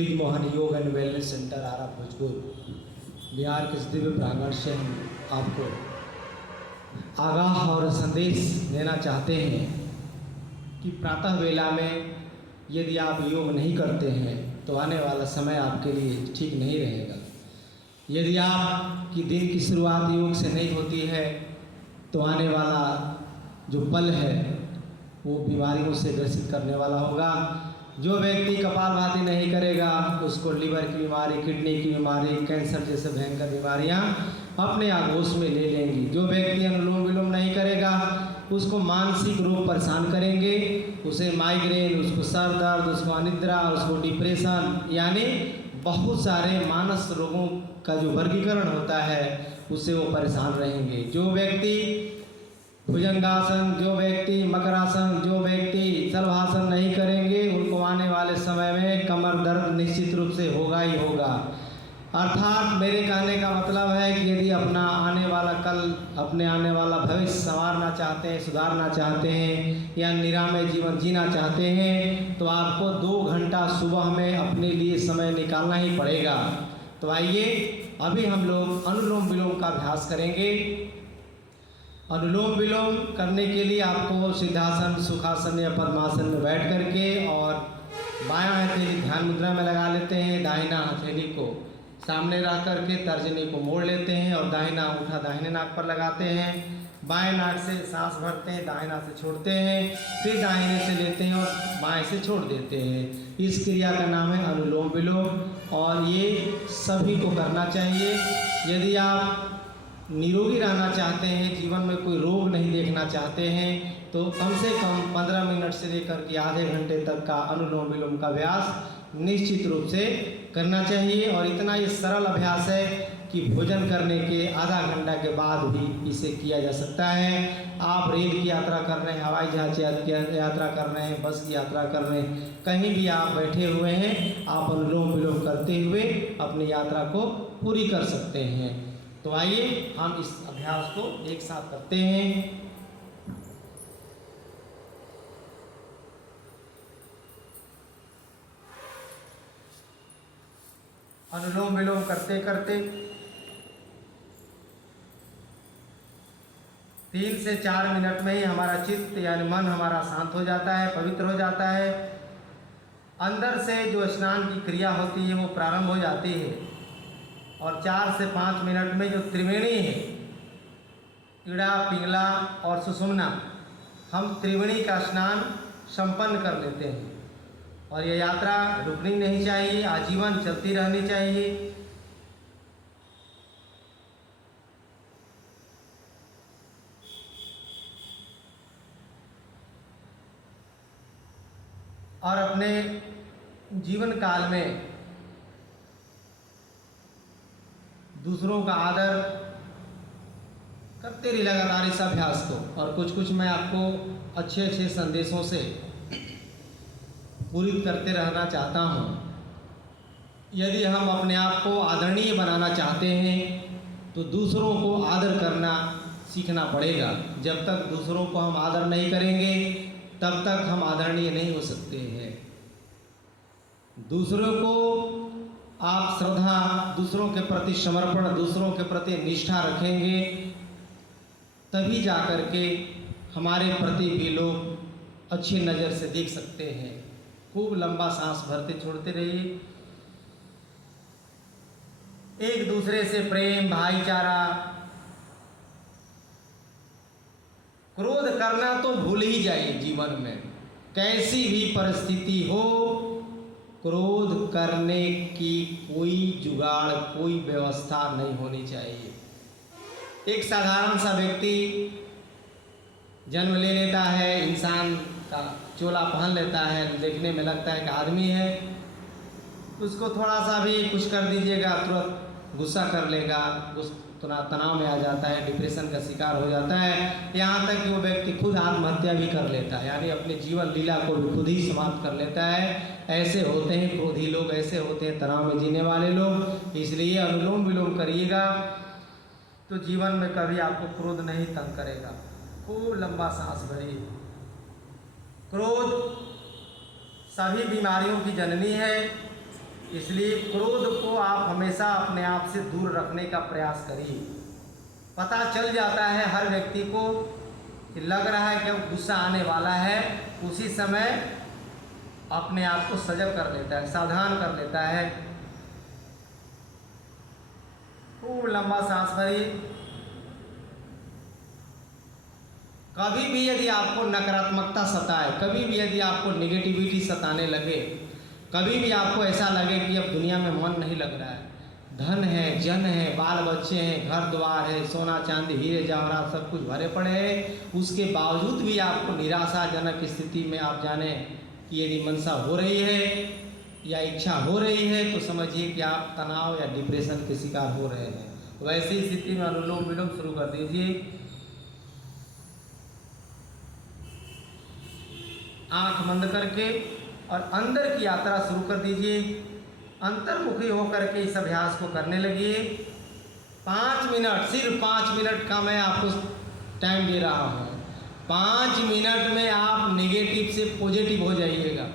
Bridge Mohan योग and wellness centre आरा भोजपुर बिहार के इस दिव्य प्रांगण से हम आपको आगाह और संदेश देना चाहते हैं कि प्रातः वेला में यदि आप योग नहीं करते हैं तो आने वाला समय आपके लिए ठीक नहीं रहेगा। यदि आपकी दिन की शुरुआत योग से नहीं होती है तो आने वाला जो पल है वो बीमारियों से ग्रसित करने वाला होगा। जो व्यक्ति कपालभाति नहीं करेगा उसको लीवर की बीमारी, किडनी की बीमारी, कैंसर जैसे भयंकर बीमारियां अपने आगोश में ले लेंगी। जो व्यक्ति अनुलोम विलोम नहीं करेगा उसको मानसिक रोग परेशान करेंगे, उसे माइग्रेन, उसको सर दर्द, उसको अनिद्रा, उसको डिप्रेशन, यानी बहुत सारे मानस रोगों का जो वर्गीकरण होता है उससे वो परेशान रहेंगे। जो व्यक्ति भुजंगासन, जो व्यक्ति मकरासन, जो व्यक्ति शलभासन नहीं करेंगे उनको आने वाले समय में कमर दर्द निश्चित रूप से होगा ही होगा। अर्थात मेरे कहने का मतलब है कि यदि अपना आने वाला कल, अपने आने वाला भविष्य संवारना चाहते हैं, सुधारना चाहते हैं या निरामय जीवन जीना चाहते हैं तो आपको 2 घंटा सुबह में अपने लिए समय निकालना ही पड़ेगा। तो आइए अभी हम लोग अनुलोम विलोम का अभ्यास करेंगे। अनुलोम विलोम करने के लिए आपको सिद्धासन, सुखासन या पद्मासन में बैठ करके और बायां हथेली ध्यान मुद्रा में लगा लेते हैं, दाहिना हथेली को सामने रख करके तर्जनी को मोड़ लेते हैं और दाहिना अंगूठा दाहिने नाक पर लगाते हैं। बाएं नाक से सांस भरते हैं, दाहिना से छोड़ते हैं, फिर दाहिने से लेते हैं और बाएं से छोड़ देते हैं। इस क्रिया का नाम है अनुलोम विलोम और ये सभी को करना चाहिए। यदि आप निरोगी रहना चाहते हैं, जीवन में कोई रोग नहीं देखना चाहते हैं तो कम से कम 15 मिनट से लेकर के आधे घंटे तक का अनुलोम विलोम का अभ्यास निश्चित रूप से करना चाहिए। और इतना ये सरल अभ्यास है कि भोजन करने के आधा घंटा के बाद भी इसे किया जा सकता है। आप रेल की यात्रा कर रहे हैं, हवाई जहाज की यात्रा कर रहे हैं, बस की यात्रा कर रहे हैं, कहीं भी आप बैठे हुए हैं, आप अनुलोम विलोम करते हुए अपनी यात्रा को पूरी कर सकते हैं। तो आइए हम इस अभ्यास को एक साथ करते हैं। अनुलोम विलोम करते करते 3 से 4 मिनट में ही हमारा चित्त यानी मन हमारा शांत हो जाता है, पवित्र हो जाता है। अंदर से जो स्नान की क्रिया होती है वो प्रारंभ हो जाती है और 4 से 5 मिनट में जो त्रिवेणी है, इड़ा, पिंगला और सुषुम्ना, हम त्रिवेणी का स्नान संपन्न कर लेते हैं। और यह यात्रा रुकनी नहीं चाहिए, आजीवन चलती रहनी चाहिए। और अपने जीवन काल में दूसरों का आदर करते रहिए लगातार इस अभ्यास को। और कुछ मैं आपको अच्छे अच्छे संदेशों से पूरित करते रहना चाहता हूँ। यदि हम अपने आप को आदरणीय बनाना चाहते हैं तो दूसरों को आदर करना सीखना पड़ेगा। जब तक दूसरों को हम आदर नहीं करेंगे तब तक हम आदरणीय नहीं हो सकते हैं। दूसरों को आप श्रद्धा, दूसरों के प्रति समर्पण, दूसरों के प्रति निष्ठा रखेंगे तभी जा कर के हमारे प्रति भी लोग अच्छी नज़र से देख सकते हैं। खूब लंबा सांस भरते छोड़ते रहिए। एक दूसरे से प्रेम, भाईचारा, क्रोध करना तो भूल ही जाइए। जीवन में कैसी भी परिस्थिति हो, क्रोध करने की कोई जुगाड़, कोई व्यवस्था नहीं होनी चाहिए। एक साधारण सा व्यक्ति जन्म ले लेता है, इंसान का चोला पहन लेता है, देखने में लगता है कि आदमी है, उसको थोड़ा सा भी कुछ कर दीजिएगा तुरंत गुस्सा कर लेगा, तनाव में आ जाता है, डिप्रेशन का शिकार हो जाता है। यहाँ तक कि वो व्यक्ति खुद आत्महत्या भी कर लेता है, यानी अपने जीवन लीला को भी खुद ही समाप्त कर लेता है। ऐसे होते हैं क्रोधी लोग, ऐसे होते हैं तनाव में जीने वाले लोग। इसलिए अनुलोम विलोम करिएगा तो जीवन में कभी आपको क्रोध नहीं तंग करेगा। खूब लंबा सांस भरिए। क्रोध सभी बीमारियों की जननी है। इसलिए क्रोध को आप हमेशा अपने आप से दूर रखने का प्रयास करिए। पता चल जाता है हर व्यक्ति को कि लग रहा है कि अब गुस्सा आने वाला है, उसी समय अपने आप को सजग कर लेता है, सावधान कर लेता है। खूब लंबा सांस भरिए। कभी भी यदि आपको नकारात्मकता सताए, कभी भी यदि आपको नेगेटिविटी सताने लगे, कभी भी आपको ऐसा लगे कि अब दुनिया में मन नहीं लग रहा है, धन है, जन है, बाल बच्चे हैं, घर द्वार है, सोना चांदी हीरे जवाहरात सब कुछ भरे पड़े हैं, उसके बावजूद भी आपको निराशाजनक स्थिति में आप जाने कि यदि मनसा हो रही है या इच्छा हो रही है तो समझिए कि आप तनाव या डिप्रेशन के शिकार हो रहे हैं। वैसी स्थिति में अनुलोम विलोम शुरू कर दीजिए। आंख बंद करके और अंदर की यात्रा शुरू कर दीजिए। अंतर्मुखी होकर के इस अभ्यास को करने लगिए। 5 मिनट, सिर्फ 5 मिनट का मैं आपको टाइम दे रहा हूँ। 5 मिनट में आप नेगेटिव से पॉजिटिव हो जाइएगा।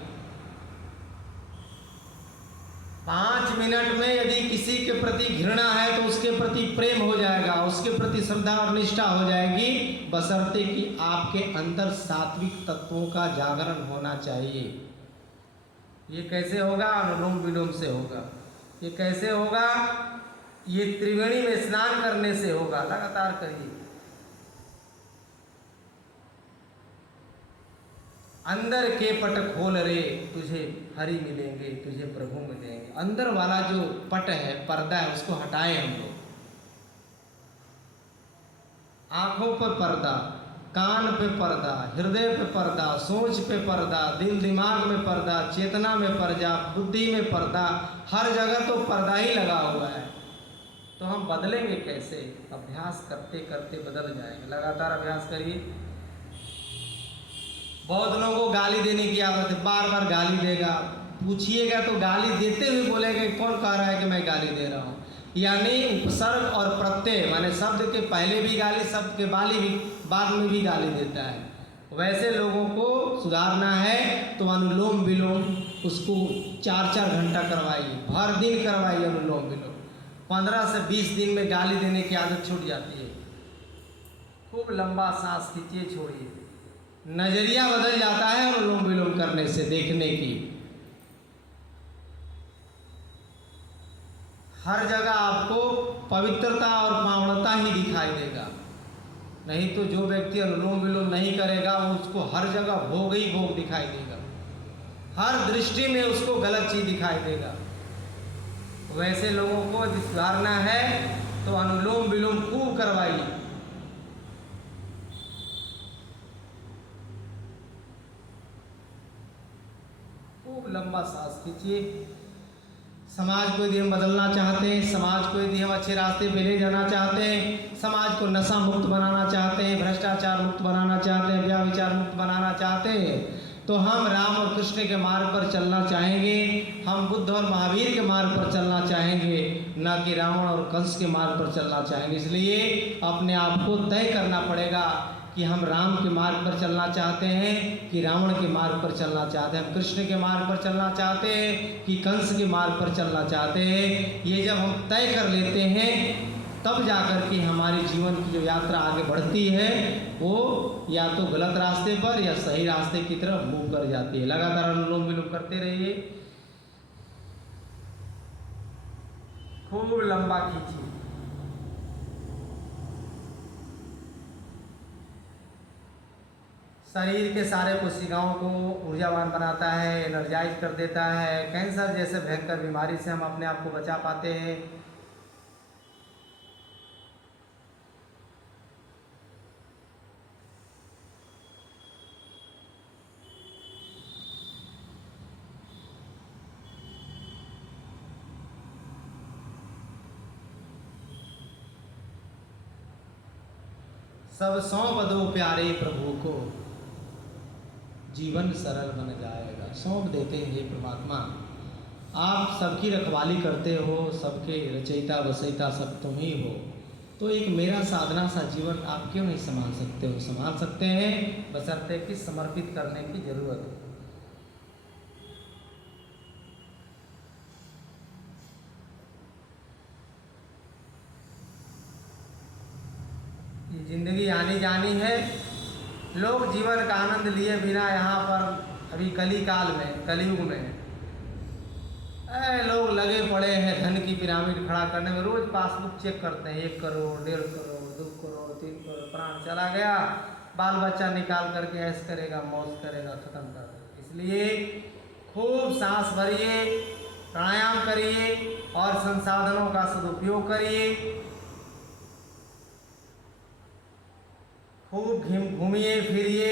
5 मिनट में यदि किसी के प्रति घृणा है तो उसके प्रति प्रेम हो जाएगा, उसके प्रति श्रद्धा और निष्ठा हो जाएगी, बशर्ते कि आपके अंदर सात्विक तत्वों का जागरण होना चाहिए। ये कैसे होगा? अनुलोम विलोम से होगा। ये कैसे होगा? ये त्रिवेणी में स्नान करने से होगा। लगातार करिए। अंदर के पट खोल रे, तुझे हरि मिलेंगे, तुझे प्रभु मिलेंगे। अंदर वाला जो पट है, पर्दा है, उसको हटाएं हम लोग। आंखों पर पर्दा, कान पे पर्दा, हृदय पे पर्दा, सोच पे पर्दा, दिल दिमाग में पर्दा, चेतना में पर्दा, बुद्धि में पर्दा, हर जगह तो पर्दा ही लगा हुआ है। तो हम बदलेंगे कैसे? अभ्यास करते करते बदल जाएंगे। लगातार अभ्यास करिए। बहुत लोगों को गाली देने की आदत है, बार बार गाली देगा। पूछिएगा तो गाली देते हुए बोलेगा कौन कह रहा है कि मैं गाली दे रहा हूँ। यानी उपसर्ग और प्रत्यय, माने शब्द के पहले भी गाली, शब्द के बाद में भी गाली देता है। वैसे लोगों को सुधारना है तो अनुलोम विलोम उसको 4-4 घंटा करवाइए, भर दिन करवाइए अनुलोम विलोम। 15 से 20 दिन में गाली देने की आदत छूट जाती है। खूब लंबा सांस खींचिए, छोड़िए। नजरिया बदल जाता है अनुलोम विलोम करने से, देखने की। हर जगह आपको पवित्रता और पावनता ही दिखाई देगा। नहीं तो जो व्यक्ति अनुलोम विलोम नहीं करेगा वो उसको हर जगह भोग ही भोग दिखाई देगा, हर दृष्टि में उसको गलत चीज दिखाई देगा। वैसे लोगों को सुधारना है तो अनुलोम विलोम खूब करवाइए। खूब लंबा सांस खींचिए। समाज को यदि हम बदलना चाहते हैं, समाज को यदि हम अच्छे रास्ते पे ले जाना चाहते हैं, समाज को नशा मुक्त बनाना चाहते हैं, भ्रष्टाचार मुक्त बनाना चाहते हैं, व्याभिचार मुक्त बनाना चाहते हैं, तो हम राम और कृष्ण के मार्ग पर चलना चाहेंगे, हम बुद्ध और महावीर के मार्ग पर चलना चाहेंगे, न कि रावण और कंस के मार्ग पर चलना चाहेंगे। इसलिए अपने आप को तय करना पड़ेगा कि हम राम के मार्ग पर चलना चाहते हैं कि रावण के मार्ग पर चलना चाहते हैं, हम कृष्ण के मार्ग पर चलना चाहते हैं कि कंस के मार्ग पर चलना चाहते हैं। ये जब हम तय कर लेते हैं तब जाकर के हमारी जीवन की जो यात्रा आगे बढ़ती है वो या तो गलत रास्ते पर या सही रास्ते की तरफ मूव कर जाती है। लगातार अनुलोम विलोम करते रहिए। खूब लंबा खींचिए। शरीर के सारे कोशिकाओं को ऊर्जावान बनाता है, एनर्जाइज कर देता है। कैंसर जैसे भयंकर बीमारी से हम अपने आप को बचा पाते हैं। सब सौंप दो प्यारे प्रभु को, जीवन सरल बन जाएगा। सौंप देते हैं हे परमात्मा, आप सबकी रखवाली करते हो, सबके रचयिता बसयिता सब तुम ही हो, तो एक मेरा साधना सा जीवन आप क्यों नहीं संभाल सकते हो? संभाल सकते हैं, बशर्ते कि समर्पित करने की जरूरत है। जिंदगी आनी जानी है। लोग जीवन का आनंद लिए बिना यहाँ पर अभी कलिकाल में, कलयुग में लोग लगे पड़े हैं धन की पिरामिड खड़ा करने में। रोज पासबुक चेक करते हैं, 1 करोड़, 1.5 करोड़, 2 करोड़, 3 करोड़, प्राण चला गया, बाल बच्चा निकाल करके ऐश करेगा, मौज करेगा, खत्म कर देगा। इसलिए खूब सांस भरिए, प्राणायाम करिए और संसाधनों का सदुपयोग करिए। खूब घूमिए फिरिए,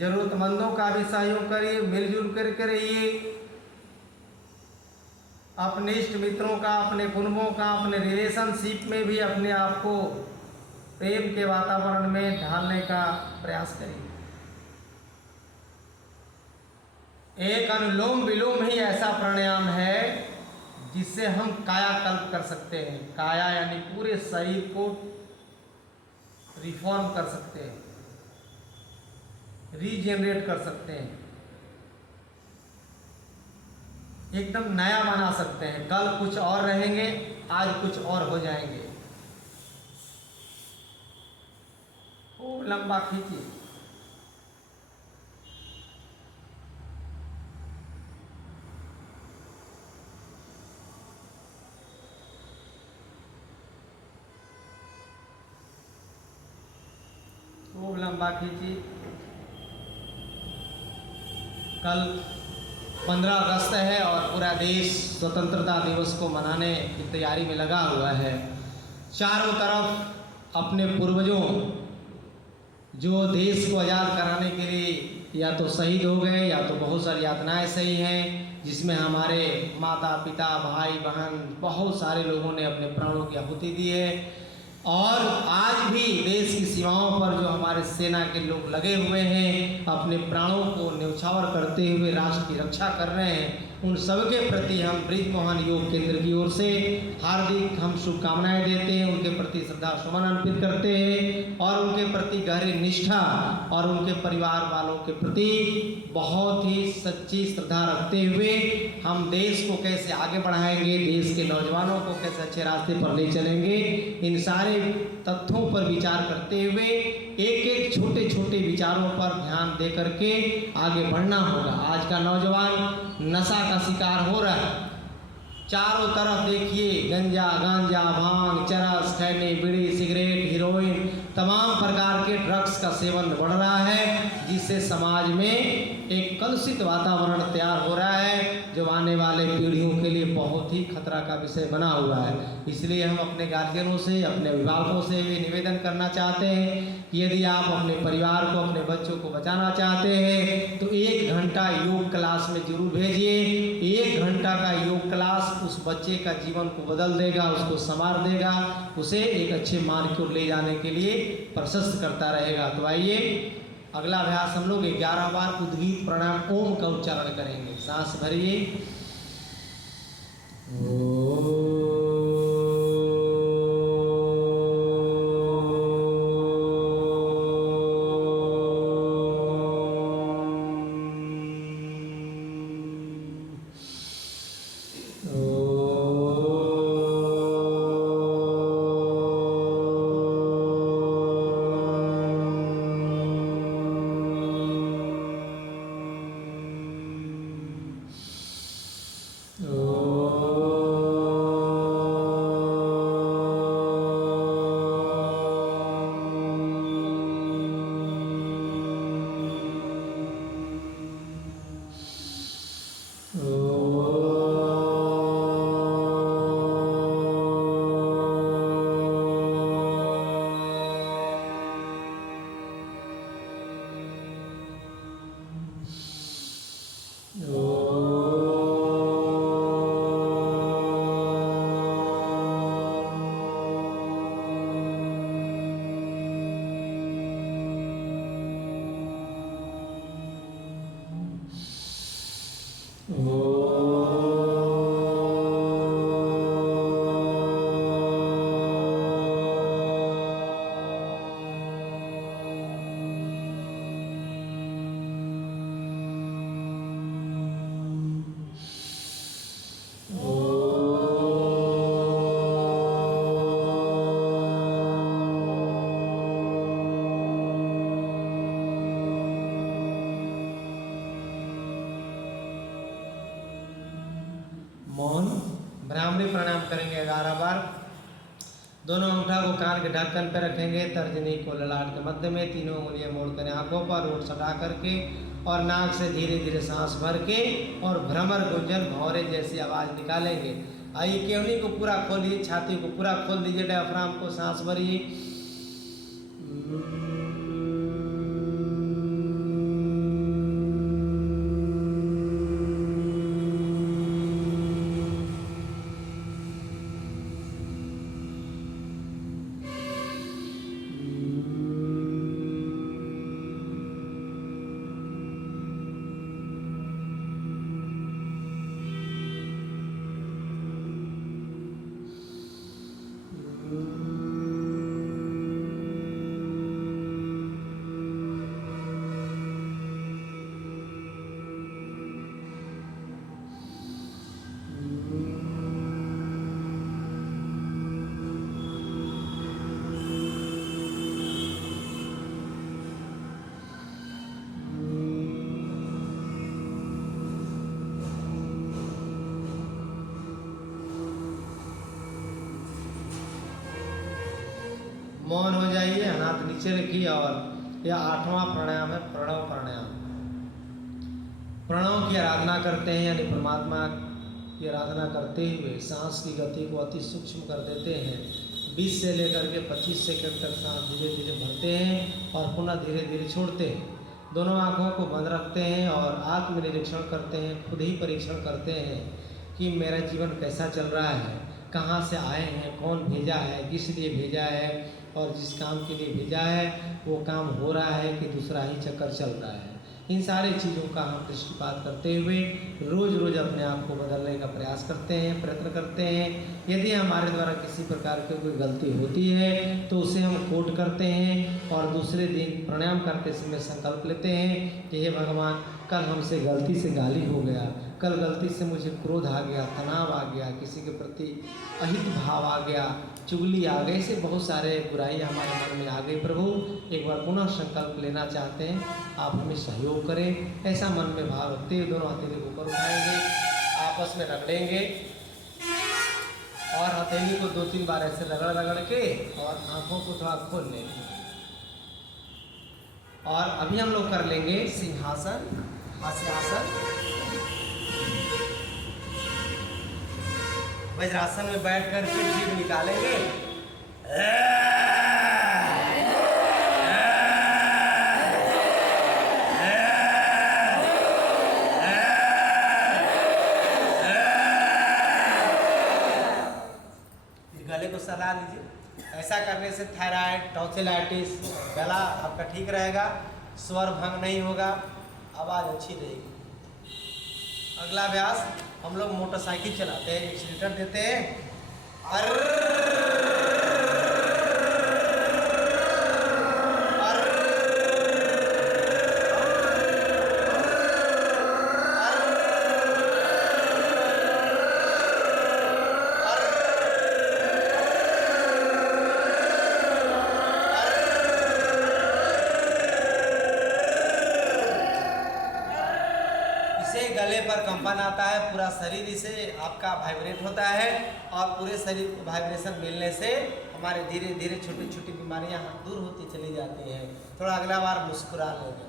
जरूरतमंदों का भी सहयोग करिए, मिलजुल करके रहिए। अपने इष्ट मित्रों का, अपने कुटुंबों का, अपने रिलेशनशिप में भी अपने आप को प्रेम के वातावरण में ढालने का प्रयास करिए। एक अनुलोम विलोम ही ऐसा प्राणायाम है जिससे हम कायाकल्प कर सकते हैं। काया यानी पूरे शरीर को रिफॉर्म कर सकते हैं, रीजनरेट कर सकते हैं, एकदम नया बना सकते हैं। कल कुछ और रहेंगे, आज कुछ और हो जाएंगे। खूब लंबा खींचिए। खूब लंबा खींचिए। कल 15 अगस्त है और पूरा देश स्वतंत्रता दिवस को मनाने की तैयारी में लगा हुआ है। चारों तरफ अपने पूर्वजों जो देश को आज़ाद कराने के लिए या तो शहीद हो गए या तो बहुत सारी यातनाएं सही हैं, जिसमें हमारे माता पिता, भाई बहन, बहुत सारे लोगों ने अपने प्राणों की आहुति दी है। और आज भी देश की सीमाओं पर जो हमारे सेना के लोग लगे हुए हैं, अपने प्राणों को न्यौछावर करते हुए राष्ट्र की रक्षा कर रहे हैं, उन सबके प्रति हम ब्रिजमोहन योग केंद्र की ओर से हार्दिक हम शुभकामनाएं देते हैं, उनके प्रति श्रद्धा सुमन अर्पित करते हैं और उनके प्रति गहरी निष्ठा और उनके परिवार वालों के प्रति बहुत ही सच्ची श्रद्धा रखते हुए हम देश को कैसे आगे बढ़ाएंगे, देश के नौजवानों को कैसे अच्छे रास्ते पर ले चलेंगे, इन सारे तथ्यों पर विचार करते हुए एक एक छोटे छोटे विचारों पर ध्यान दे करके आगे बढ़ना होगा। आज का नौजवान नशा का शिकार हो रहा है। चारों तरफ देखिए गांजा, भांग, चरस, खैनी, बीड़ी, सिगरेट, हीरोइन, तमाम प्रकार के ड्रग्स का सेवन बढ़ रहा है, जिससे समाज में एक कलुषित वातावरण तैयार हो रहा है जो आने वाले पीढ़ियों के लिए बहुत ही खतरा का विषय बना हुआ है। इसलिए हम अपने गार्जियनों से, अपने अभिभावकों से भी निवेदन करना चाहते हैं कि यदि आप अपने परिवार को, अपने बच्चों को बचाना चाहते हैं तो 1 घंटा योग क्लास में जरूर भेजिए। 1 घंटा का योग क्लास उस बच्चे का जीवन को बदल देगा, उसको संवार देगा, उसे एक अच्छे मार्ग की ओर ले जाने के लिए प्रशस्त करता रहेगा। तो आइए अगला अभ्यास हम लोग 11 बार उद्गीत प्राणायाम ओम का उच्चारण करेंगे। सांस भरिए। Oh करेंगे 11 बार। दोनों अंगूठा को कान के ढक्कन पर रखेंगे, तर्जनी को ललाट के मध्य में, तीनों उंगलियां मोड़कर आंखों पर ओठ सटा करके और नाक से धीरे धीरे सांस भर के और भ्रमर गुंजन भौरे जैसी आवाज़ निकालेंगे। आइए केवनी को पूरा खोलिए, छाती को पूरा खोल दीजिए, डायफ्राम को सांस भरिए। मौन हो जाइए, हाथ नीचे रखिए। और यह 8वां प्राणायाम है, प्रणव प्राणायाम। प्रणव की आराधना करते हैं, यानी परमात्मा की आराधना करते हुए सांस की गति को अति सूक्ष्म कर देते हैं। 20 से लेकर के 25 सेकंड तक सांस धीरे धीरे भरते हैं और पुनः धीरे धीरे छोड़ते हैं। दोनों आँखों को बंद रखते हैं और आत्मनिरीक्षण करते हैं, खुद ही परीक्षण करते हैं कि मेरा जीवन कैसा चल रहा है, कहाँ से आए हैं, कौन भेजा है, किस लिए भेजा है, और जिस काम के लिए भेजा है वो काम हो रहा है कि दूसरा ही चक्कर चल रहा है। इन सारी चीज़ों का हम दृष्टिपात करते हुए रोज़ रोज़ अपने आप को बदलने का प्रयास करते हैं, प्रयत्न करते हैं। यदि हमारे द्वारा किसी प्रकार की कोई गलती होती है तो उसे हम कोट करते हैं और दूसरे दिन प्राणायाम करते समय संकल्प लेते हैं कि हे भगवान, कल हमसे गलती से गाली हो गया, कल गलती से मुझे क्रोध आ गया, तनाव आ गया, किसी के प्रति अहित भाव आ गया, चुगली आ गई, से बहुत सारे बुराई हमारे मन में आ गई। प्रभु एक बार पुनः संकल्प लेना चाहते हैं, आप हमें सहयोग करें। ऐसा मन में भाव रखते हुए दोनों हथेली को ऊपर उठाएंगे, आपस में रगड़ेंगे और हथेली को 2-3 बार ऐसे रगड़ रगड़ के और आंखों को थोड़ा खोल लेंगे। और अभी हम लोग कर लेंगे सिंहासन, हास्यासन। वज्रासन में बैठ कर के जीभ निकालेंगे, गले को सला लीजिए। ऐसा करने से थायराइड, टॉन्सिलाइटिस, गला आपका ठीक रहेगा, स्वर भंग नहीं होगा, आवाज़ अच्छी रहेगी। अगला अभ्यास, हम लोग मोटरसाइकिल चलाते हैं, एक्सीलेटर देते हैं, गले पर कंपन आता है, पूरा शरीर इसे आपका वाइब्रेट होता है और पूरे शरीर को वाइब्रेशन मिलने से हमारे धीरे धीरे छोटी छोटी बीमारियां दूर होती चली जाती हैं। थोड़ा अगला बार मुस्कुरा लेंगे।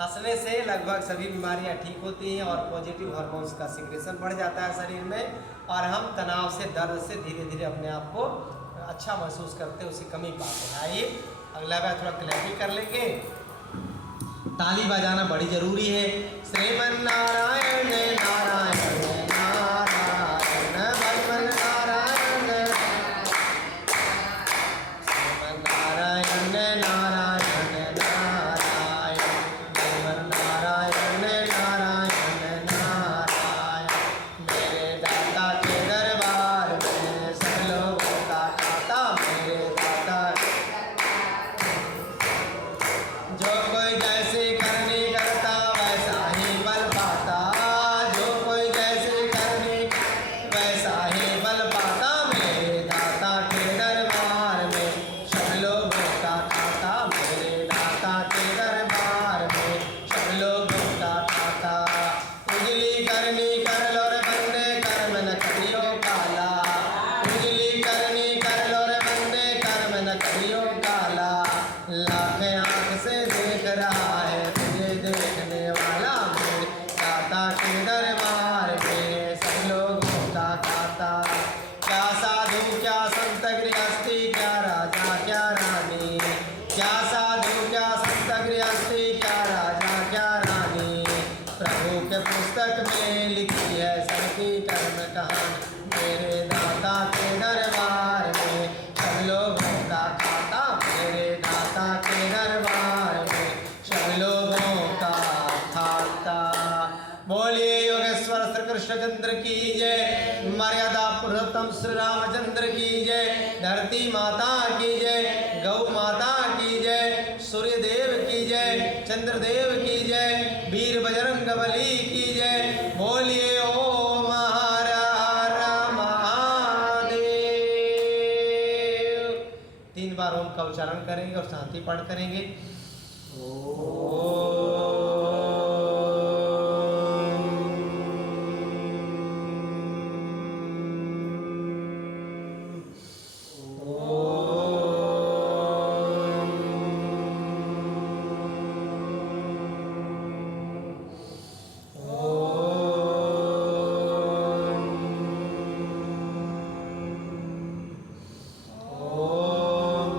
हंसने से लगभग सभी बीमारियां ठीक होती हैं और पॉजिटिव हार्मोन्स का सिक्रेशन बढ़ जाता है शरीर में, और हम तनाव से, दर्द से धीरे धीरे अपने आप को अच्छा महसूस करते हैं, उसे कमी पाते हैं। आइए अगला बार थोड़ा क्लैपिंग कर लेंगे। ताली बजाना बड़ी जरूरी है। श्रीमन नारायण नारायण नारायण भगवान नारायण, श्रीमन नारायण नारायण नारायण भगवान नारायण नारायण नारायण। मेरे दाता के दरबार में सब लोगों का खाता, मेरे दाता जो कोई जैसे करनी करता वैसा ही बल पाता, आँख से देख रहा है तुझे देखने वाला मेरे दाता के दरबार में सब लोगों का खाता। क्या साधु क्या संत गृहस्थी क्या राजा क्या रानी, क्या साधु क्या संत गृहस्थी क्या राजा क्या रानी, प्रभु के पुस्तक में लिखी है सबकी कर्म कहानी। मेरे दाता के दरबार में सब लोगों का खाता, मेरे दाता के दरबार में सब लोगों का खाता। बोलिए योगेश्वर श्री कृष्णचंद्र की जय, मर्यादा पुरुषोत्तम श्री रामचंद्र की जय, धरती माता की जय, गौ माता की जय, सूर्य देव की जय, चंद्रदेव की जय, वीर बजरंग बली की जय। बोलिए ओम हर हर महादेव। 3 बार ओम का उच्चारण करेंगे और शांति पाठ करेंगे।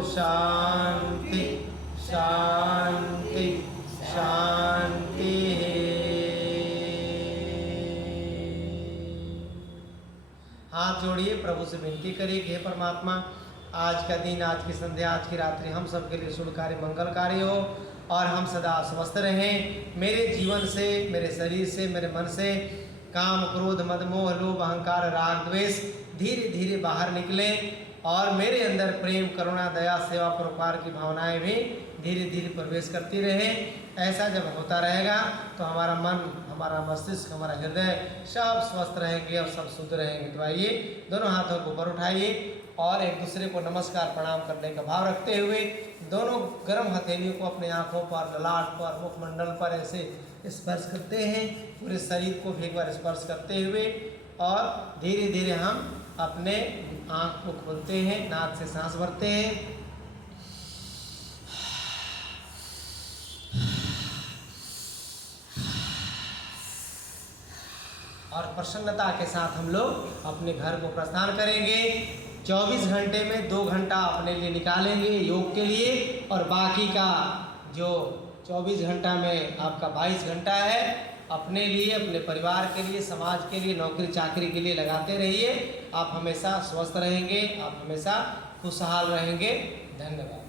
शांति शांति शांति। हाथ जोड़िए, प्रभु से विनती करिए कि हे परमात्मा, आज का दिन, आज की संध्या, आज की रात्रि हम सबके लिए शुभकारी मंगलकारी हो और हम सदा स्वस्थ रहें। मेरे जीवन से, मेरे शरीर से, मेरे मन से काम क्रोध मद मोह लोभ अहंकार राग द्वेष धीरे धीरे बाहर निकलें और मेरे अंदर प्रेम करुणा दया सेवा परोपकार की भावनाएं भी धीरे धीरे प्रवेश करती रहें। ऐसा जब होता रहेगा तो हमारा मन, हमारा मस्तिष्क, हमारा हृदय सब स्वस्थ रहेंगे और सब शुद्ध रहेंगे। तो आइए दोनों हाथों को ऊपर उठाइए और एक दूसरे को नमस्कार प्रणाम करने का भाव रखते हुए दोनों गर्म हथेलियों को अपने आँखों पर, ललाट पर, मुखमंडल पर ऐसे स्पर्श करते हैं। पूरे शरीर को भी एक बार स्पर्श करते हुए और धीरे धीरे हम अपने आँख को खोलते हैं, नाक से सांस भरते हैं और प्रसन्नता के साथ हम लोग अपने घर को प्रस्थान करेंगे। 24 घंटे में 2 घंटा अपने लिए निकालेंगे योग के लिए और बाकी का जो 24 घंटा में आपका 22 घंटा है अपने लिए, अपने परिवार के लिए, समाज के लिए, नौकरी चाकरी के लिए लगाते रहिए। आप हमेशा स्वस्थ रहेंगे, आप हमेशा खुशहाल रहेंगे। धन्यवाद।